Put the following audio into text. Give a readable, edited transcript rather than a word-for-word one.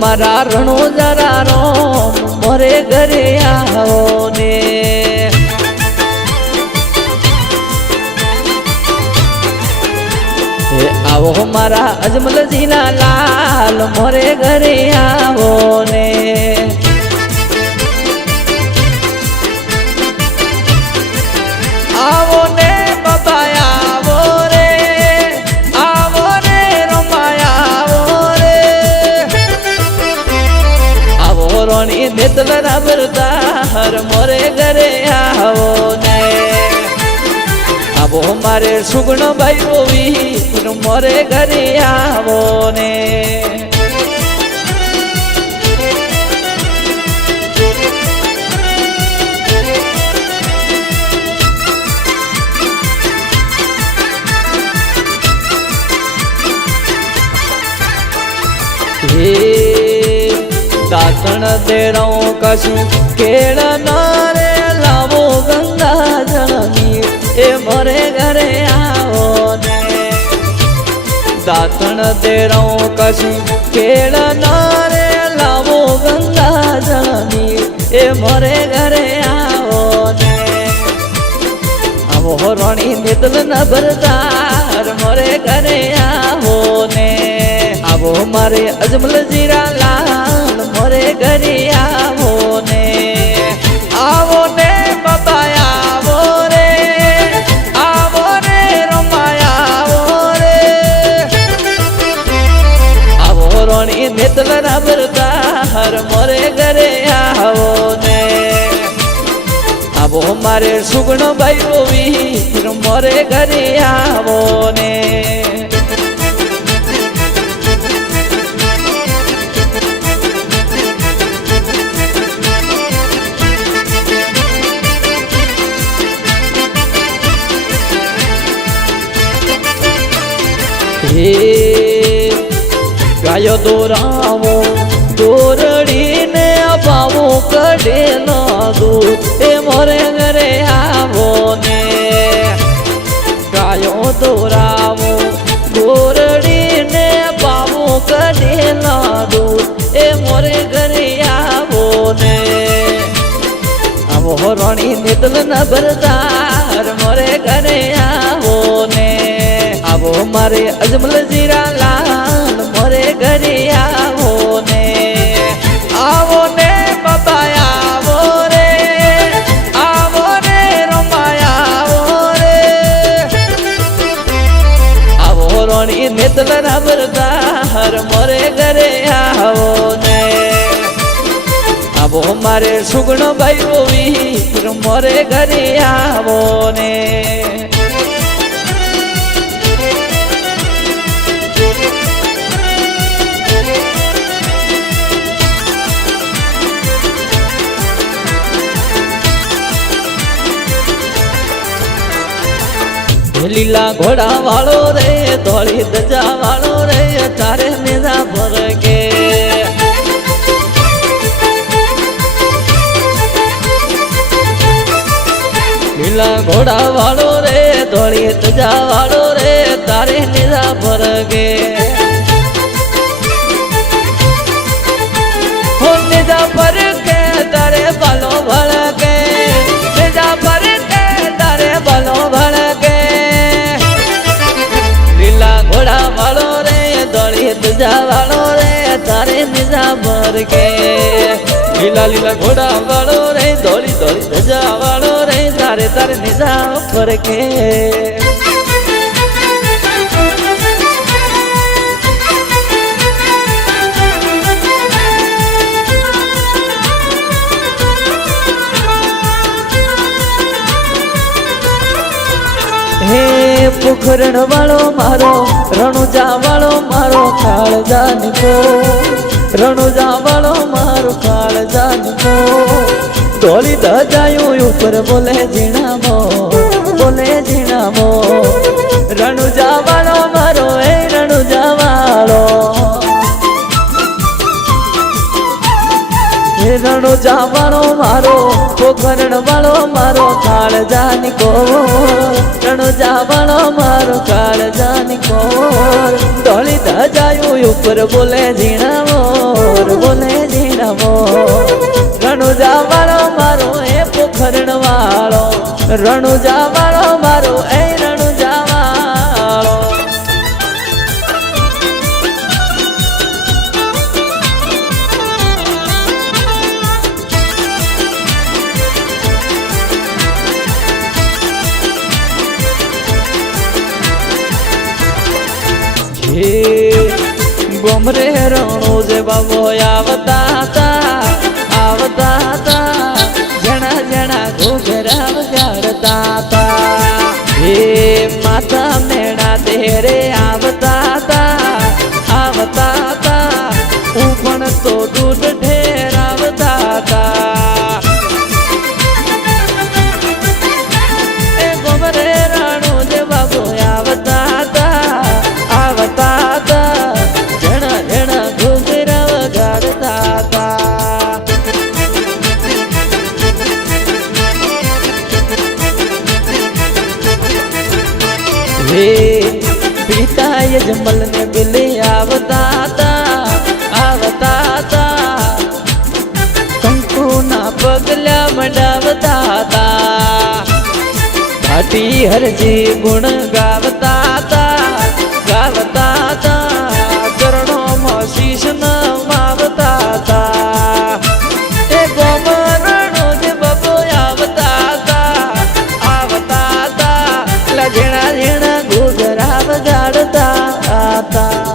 મારા રણોજરા રો મોરે ઘરે આવો ને આવો મારા અજમલજીના લાલ મોરે ઘરે આવો ને આવો ને બાબા આવો રે રમાયા આવો રે આવો રોણી નેતલ રાબરદાર મોરે ઘરે આવો ને આવો મારે સુગણ ભાઈ રોવી મોરે ઘરે આવો ને દાતણ દેરો કશું કેળ નારે લાવો ગંગા જળની એ મોરે ઘરે આવો ને દાતણ દેરો કશું કેળ નારે લાવો ગંગા જળની એ મોરે ઘરે આવો ને આવો રોણી નિદલ ન ભરદાર મોરે ઘરે આવો ને આવો મારે અજમલજીરા લાલ મોરે ઘરે આવો ને બાબા આવો રે રમાયા આવો રે આવો રોણી નેતલ રાબરદાર મોરે ઘરે આવો ને આવો મારે સુગણ ભાઈ રોવી મોરે ઘરે આવો ને ગાયો દોરાવો દોરડીને અપાવો કડેલો દૂધ એ મોરે ઘરે આવો ને ગાયો દોરાવો દોરડીને અપાવો કડેલો દૂધ એ મોરે ઘરે આવો ને આવો રોણી નિદલ ન ભરદાર મોરે ઘરે આવો ને આવો મારે અજમલજીરા લાલ મોરે ઘરે આવો ને બાબા આવો રે રમાયા આવો રે આવો રોણી નેતલ રાબરદાર મોરે ઘરે આવો ને આવો મારે સુગણ ભાઈ રોવી મોરે ઘરે આવો ને લીલા ઘોડા વાળો રે ધોળી ધજા વાળો રે તારે નેજા ભરગે લીલા ઘોડા વાળો રે ધોળી ધજા વાળો રે તારે નેજા ભરગે હો નેજા ભરગે તારે બાલો ભળગે નેજા ભરગે તારે બાલો ભળગે ઘોડા વાળો રે દોડી ધજા વાળો રે તારે નિજા ભરગે લીલા લીલા ઘોડા વાળો રે દોડી દોડી ધજા વાળો રે તારે નિજા ભરગે હે પોખરણ વાળો મારો રણુજા વાળો મારો કાળજા નીકો રણુજા વાળો મારો કાળજા નીકો ધોળી ધજાયું ઉપર બોલે ઝીણામો રણુજા વાળો મારો એ રણુજા વાળો રણુજા વાળો મારો પોખરણ વાળો મારો કાળજાની કોર રણુજા વાળો મારો કાળજાની કોર ધોળી ધજાયું ઉપર બોલે ઝીણા મોર બોલે ઝીણા મોર રણુજા વાળો મારો એ પોખરણ વાળો રણુજા વાળો મારો એ રણુજા વાળો ગોમરે રણો જે બાબો આવતા હતા જણા જણા ઘોઘરા વગાડતા હતા હે માતા મેણા તેરે આવતા હતા હું પણ તો દૂધ ઢેરાવતા હતા એ ગોમરે રણો જે બાબો આવતા હતા જણા જણા ઘોઘરા વગાડતા હતા હે પિતા યજમલ ને બિલે આવતા હતા કંકુના પગલા મંડાવતા હતા ઘાટી હરજી ગુણ ગાવતા હતા ચરણોમાં શીશ નમાવતા હતા એ ગોમરણો જે બબો આવતા હતા ઝીણા ઝીણા ઘોઘરા વગાડતા હતા